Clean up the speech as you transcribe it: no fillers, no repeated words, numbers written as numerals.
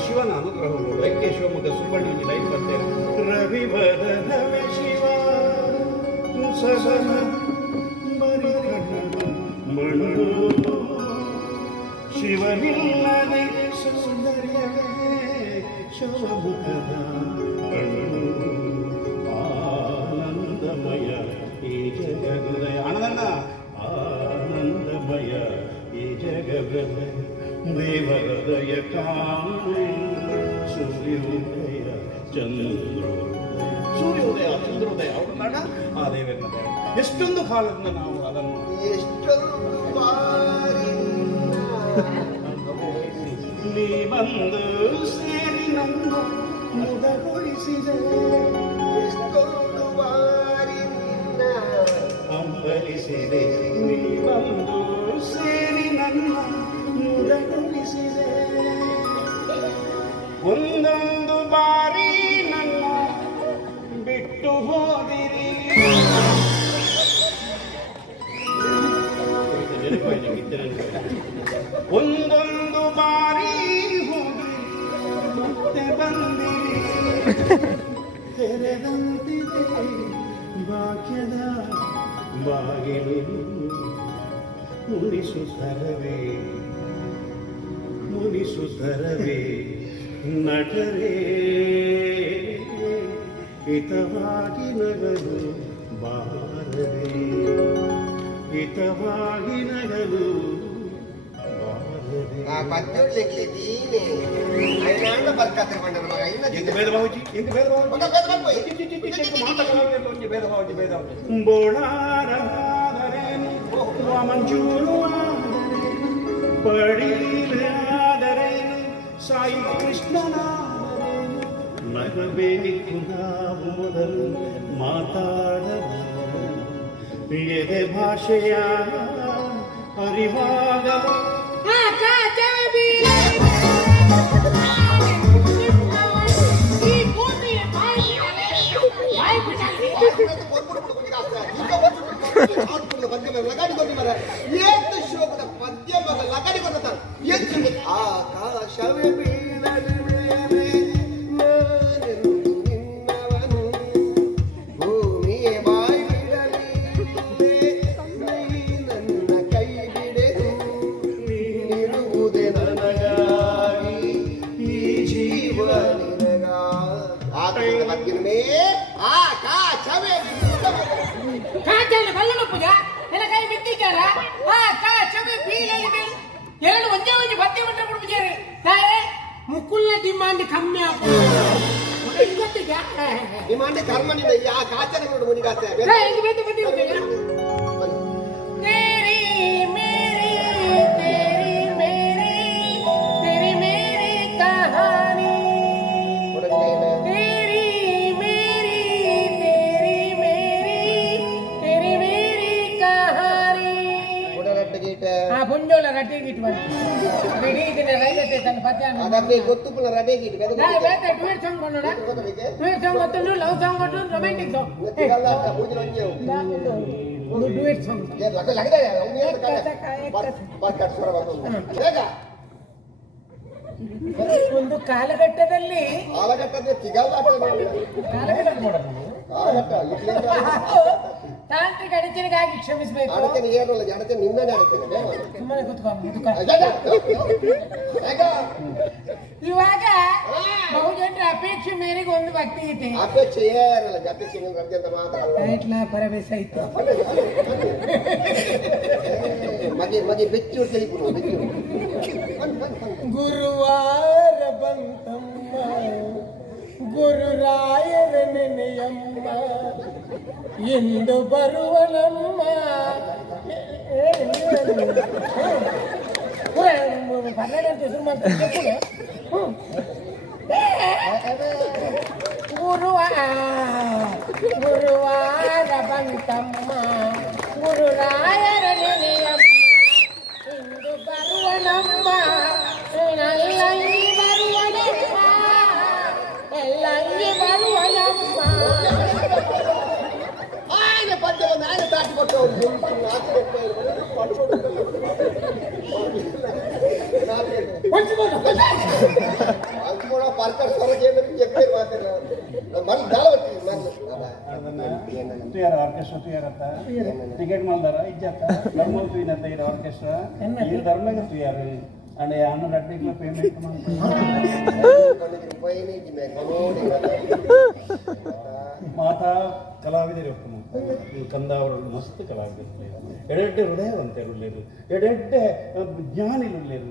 ಶಿವನ ಅನುಗ್ರಹವು ಲೈಕೆ ಶಿವಮೊಗ್ಗ ಸುಬ್ಬಣ್ಣಿ ಲೈಟ್ ಬರ್ತೇನೆ ರವಿವರನವೇ ಶಿವ ಸಹನ ಮಣ್ಣು ಶಿವನಿಲ್ಲದೆ ಸೌಂದರ್ಯವೇ ಶಿವಮುಖದ ಆನಂದಮಯ ಈ ಜಗದಯ ಆನಂದ ಆನಂದಮಯ ಈ ಜಗದ ದೇವರದಯ ಕಾಣು ಸೂರ್ಯೋದಯ ಸೂರ್ಯೋದಯ ಚಂದ್ರೋದಯ ಅವ್ರ ನಡ ಆ ದೇವರ ಎಷ್ಟೊಂದು ಕಾಲದಿಂದ ನಾವು ಅದನ್ನು ಎಷ್ಟೊಂದು ಬಾರಿ ನೀ ಬಂದು ಸೇರಿ ನನ್ನ ಮುದಗೊಳಿಸಿದೆ ಎಷ್ಟೊಂದು ಬಾರಿ ನಿನ್ನ ಅಂಬಲಿಸಿದೆ ನೀ ಬಂದು ಸೇರಿ ನನ್ನ ಮುದಗೊಳಿಸಿದೆ ಒಂದೊಂದು ಬಾರಿ ನನ್ನ ಬಿಟ್ಟು ಹೋದಿರಿ ಒಂದೊಂದು ಬಾರಿ ಹೋಗಿ ಮತ್ತೆ ಬಂದಿರಿ ತೆರೆದಂತಿದೆ ಭಾಗ್ಯದ ಬಾಗಿಲು ಮುನಿಸುತ್ತರವೇ ನಟರೇ ಹಿತವಾಗಿ ನಗಲು ಬಾರದೆ ಹಿತವಾಗಿ ನಗಲು ಆ ಪದ್ಯೊಳ್ಳಿಗೆ ದೀನೆ ಅಯ್ಯಣ್ಣ ಬರ್ಕಾತ್ರ ಬಂಡರ ಮಗ ಇನ್ನ ಇಂದು ಬೇದ ಬಾವುಜಿ ಮಗ ಬೇದ ಬಾವುಜಿ ಬೋಳಾರಾದರೇನು ಮಂಜೂರು ಪಡೀಲಾದರೇನು ಸಾಯಿ ಕೃಷ್ಣನಾದರೇನು ನಗಬೇಕು ನಾವು ಮೊದಲು ಮಾತಾಡಲು ಎದೆ ಭಾಷೆಯ ಅರಿವಾಗಲು ಆಕಾಶವೇ ಬೀಳಲಿ ಮೇಲೆ ನಿನ್ನವನು ಭೂಮಿಯೇ ಬಾಯಿ ಬಿಡಲಿ ನನ್ನ ಕೈ ಬಿಡೆದು ನೀರುವುದೇ ನನಗಾಗಿ ಈ ಜೀವ ನಿನಗಾಗಿ ಆಕಾಶವೇ ಕೈ ಬಿಟ್ಟಿದ್ದಾರ ಆಕಾಶವೇ ಬೀಳಲಿ ಮೇಲೆ ಎರಡು ಒಂದೇ ಒಂದು ಭತ್ತೆ ಬಿಟ್ಟು ಬಿಡ್ಬಿದ್ದಾರೆ ಮುಕ್ಕುಲ್ನ ಡಿಮಾಂಡ್ ಕಮ್ಮಿ ಆಗ್ತದೆ ಡಿಮಾಂಡ್ ಕರ್ಮನಿಂದ ಆ ಕಾಚನ ನೋಡು ಮುನಿಗಾಚೆ ಹೆಂಗ್ ಬೇಕು ಬಂದಿರುತ್ತೆ ಪುಂಜೋಳ ರಡ್ಡಿಗಿಟ್ಟು ಬಂತು ರೆಡಿ ಇದನ್ನ ರೈಲತೆ ತನ್ನ ಪದ್ಯಾನ ಅದಕ್ಕೆ ಗೊತ್ತು ಪುಲ್ಲ ರಡ್ಡಿಗಿಟ್ಟು ನಾ ಬೇತೆ ಡ್ಯೂಯೆಟ್ ಸಾಂಗ್ ಕೊಡೋಣ ಡ್ಯೂಯೆಟ್ ಸಾಂಗ್ ಗೊತ್ತು ಲವ್ ಸಾಂಗ್ ಗೊತ್ತು ರೊಮ್ಯಾಂಟಿಕ್ ಸಾಂಗ್ ಗೊತ್ತಿಲ್ಲ ಪೂಜೆ ಒಂಜೆ ಒಂದು ಡ್ಯೂಯೆಟ್ ಸಾಂಗ್ ಲಗ ಲಗದೆ ಅವನು ಏನು ಬಾಕಟ್ ಸ್ವರ ಬಂತು ಬೇಗ ಒಂದು ಕಾಲಘಟ್ಟದಲ್ಲಿ ಸಿಗಲ್ಲ ಕಾಲಘಟ್ಟ ನೋಡಬಹುದು ತಾಂತ್ರಿಕ ಅಡಚಣೆಗಾಗಿ ಕ್ಷಮಿಸಬೇಕು ಅಡಚಣೆ ಏನಲ್ಲ ಅಡಚಣೆ ನಿನ್ನನೇ ಅಡಚಣೆ ಸುಮ್ಮನೆ ಕೂತ್ಕೊಂಡು ಇವಾಗ ಬಹುಜನರ ಅಪೇಕ್ಷೆ ಮೇರೆಗೆ ಒಂದು ಭಕ್ತಿ ಇದೆ ಅಪೇಕ್ಷೆ ಏನಲ್ಲ ಅಪೇಕ್ಷೆ ಅಂತ ಮಾತ್ರ ಪರವೇಶ ಇತ್ತು ಮದಿ ಬೆಚ್ಚು ಗುರುವಾರ ಬಂತಮ್ಮ ಗುರುರಾಯರ ನೆನೆಯಮ್ಮ ಎಂದು ಬರುವನಮ್ಮ ಕನ್ನಡ ಹೆಸರು ಮಾಡ್ತಾರೆ ಗುರುವಾರ ಬಂತಮ್ಮ ಗುರುರಾಯರ ನೆನೆಯಮ್ಮ ಎಂದು ಬರುವನಮ್ಮ ಎಲ್ಲಂಗಿ ಬರುವನಮ್ಮ ಎಲ್ಲಂಗಿ ಬರುವನಮ್ಮ ಆಯ್ನ ಪದ್ಯವನ್ನು ಆಯ್ನ ದಾಟಿ ಕೊಟ್ಟವರು ಮಲ್ ದಾಳವಟ್ಟಿ ತುಯಾರ ಆರ್ಕೆಸ್ಟ್ರಾ ತುಯಾರತ್ತ ಟಿಕೆಟ್ ಮಲ್ದಾರ ಇಜ್ಜತ್ತ ಧರ್ಮ ತುಯಿನತ್ತ ಇರ ಆರ್ಕೆಸ್ಟ್ರಾ ಈ ಧರ್ಮಗೆ ತುಯಾರ ಅಂಡ್ ಅನ್ನ ರಡ್ಡಿಗೆ ಪೇಮೆಂಟ್ ಮಾತಾ ಕಲಾವಿದರು ನೀವು ಕಂದ ಅವರನ್ನು ಮಸ್ತ್ ಕಲಾವಿದರು ಎಡೆಡ್ಡೆ ಹೃದಯವಂತರು ಎಡೆಡ್ಡೆ ಜ್ಞಾನಿಗಳು